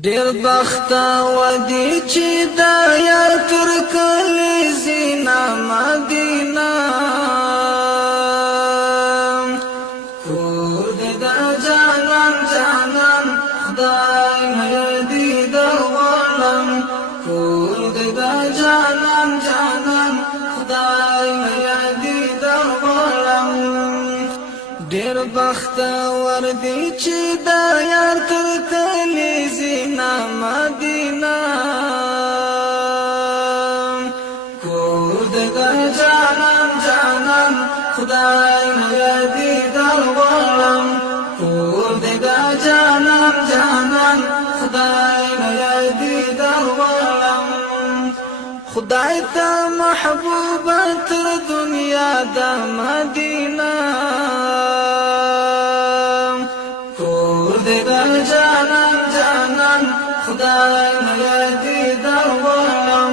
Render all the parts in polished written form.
ډیر بخت ودی چې دا یار تر کلی زینا مدینه کور دې دا جانان جانان خدای مې دې درولم کور دې دا جانان جانان خدای مې دې درولم ډیر بخت ور دي چې دا یار تر کلی زینا مدینه کور دې دا جانان جانان خدای مې دې درولم کور دې دا جانان جانان خدای مې دې درولم خدای ته محبوب تر دنیا د مدینه کور دې دا جانان جانان خدای مې دې درولم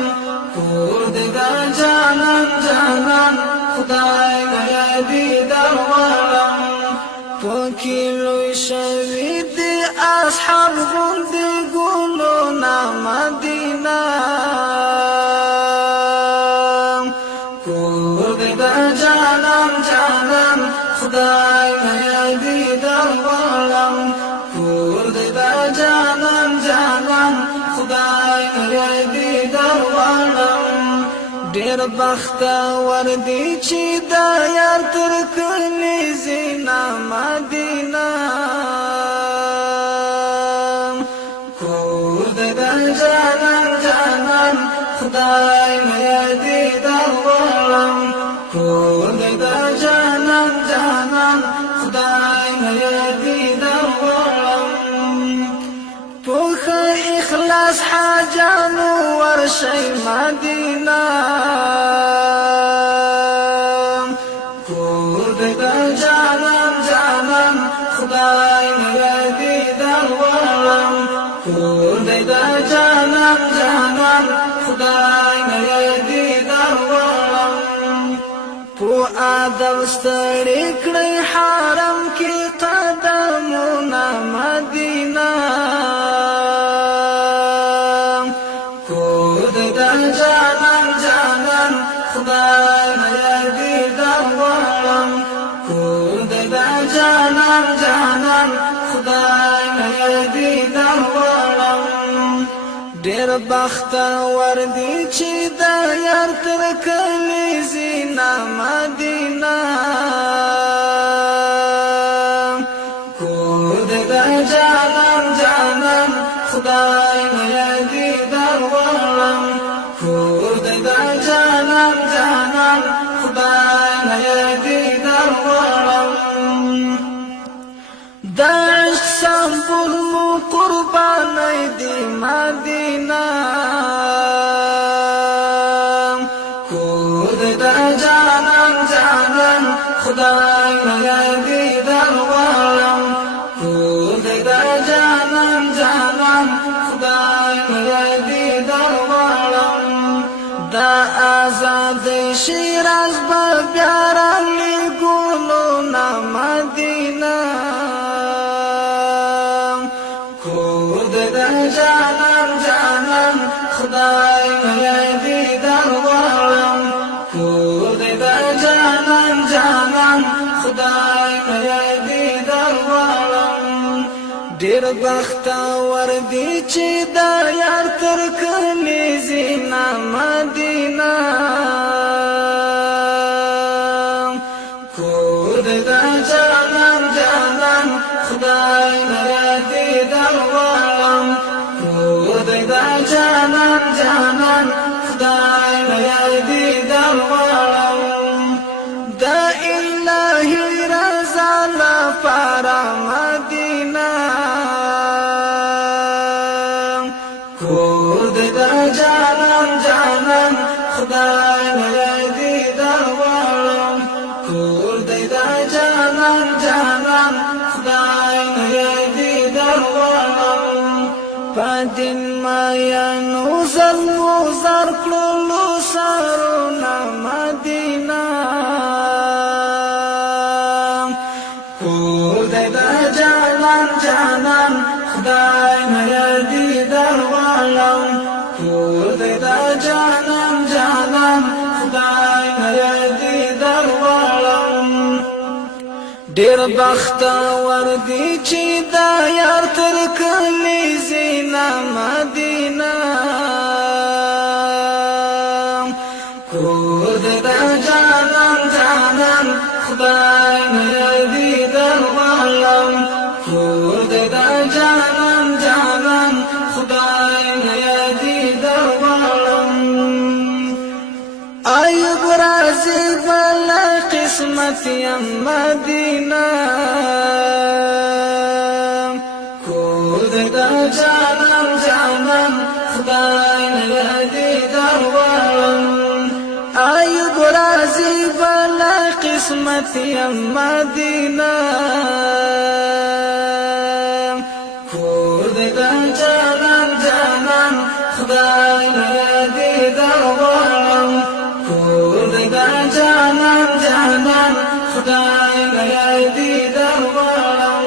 کور دې دا جانان جانان خدای مې دې درولم پکې لوی شوی دې اصحاب غوندې ګلو نا مدینه خدای مې دې درولم کور دې دا جانان جانان خدای مې دې درولم ډېر بخت ور دي چې دا یار تر کلی زینا مدینه کور دې دا جانان جانان خدای مې دې درولم کور دې دا جانان جانان خدای مې دې درولم په اخلاص حاجانو ورشي مدینه کور دې دا جانان جانان خدای مې دې درولم کور دې دا جانان جانان خدای مې دې درولم په ادب ستړي کړی حرم کې قدمونه مدینه کور دې دا جانان جانان خدای مې دې درولم کور دې دا جانان جانان خدای مې دې درولم ډېر بخت ور دي چې دا یار تر کلی زینا مدینه کور دې دا جانان جانان خدای مې دې درولم کور دې دا جانان جانان خدای مې دې درولم دا سمبول مو قربانای دی مدینه کور دې دا جانان جانان خدای مې دې درولم کور دې دا جانان جانان خدای مې دې درولم دا آزاد شیراز بیا راغلی ګلو نا مدینه جانان جانان خدای مې دې درولم کور دې دا جانان جانان خدای مې دې درولم ډېر بخت ور دي چې دا یار تر کلی زینا مدینه کور دې دا جانان جانان خدای مې دې درولم دا جانان جانان خدای مې دې درولم دا الهي رضا لپاره مدینه کور دې دا جانان جانان خدای مې دې درولم کور دې دا جانان جانان خدای مې دې درولم پدین مایانو زلمو زر کلو سرونا مدینه کور دې دا جانان جانان خدای مې دې جانان جانان خدای مې دیدار غواړم ډېر بختور دی چې دا یار تر کلی زینا مدینه کور د جانان جانان خدای مې دیدار غواړم کور د جانان جانان خدای مې دیدار غواړم ایوب راځي بلا قسمت یم مدینه کور د جانان جانان خدای مې دیدار غواړم ایوب راځي بلا قسمت یم مدینه کور د جانان جانان خدای مې دیدار غواړم کور د جانان جانان خدای مې دیدار غواړم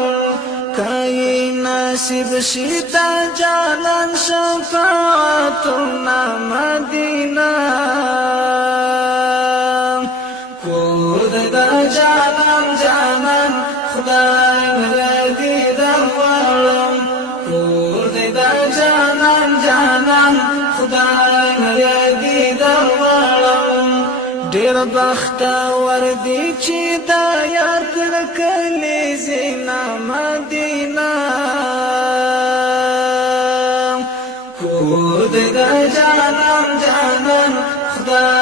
کای نصیب شي دا جانان شفاعتنا مدینه کور د جانان جانان خدای مې دیدار غواړم کور د جانان جانان خدای مې دیدار غواړم ډېر بختور دی چې دا یار تر کلی زینا مدینه کور د جانان جانان خدای